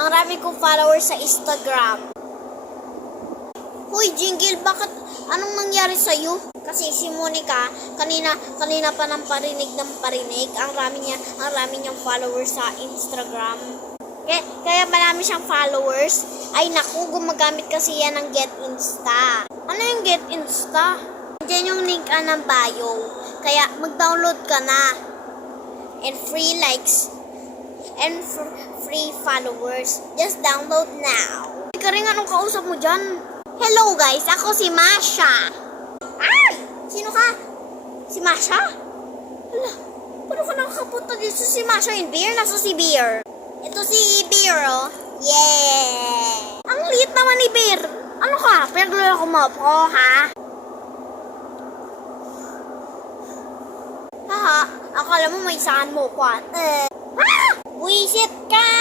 Ang rami kong followers sa Instagram. Hoy, Jingle, bakit? Anong nangyari sa'yo? Kasi si Monica, kanina pa ng parinig. Ang rami niyang followers sa Instagram. Kaya marami siyang followers. Ay naku, gumagamit kasi yan ng Get Insta. Ano yung Get Insta? Diyan yung link ng bio. Kaya mag-download ka na. And free likes. And free followers. Just download now. Ikaring, anong kausap mo dyan? Hello guys, ako si Masha. Ay! Sino ka? Si Masha? Hala, paano ka nakakapunta dito si Masha in Beer? Nasa si Beer. Ito si Beer, oh. Yeah! Ang liit naman ni Beer. Ano ka? Pinagluloko mo po, ha? Haha, akala mo may saan mo ko. Wisit ka!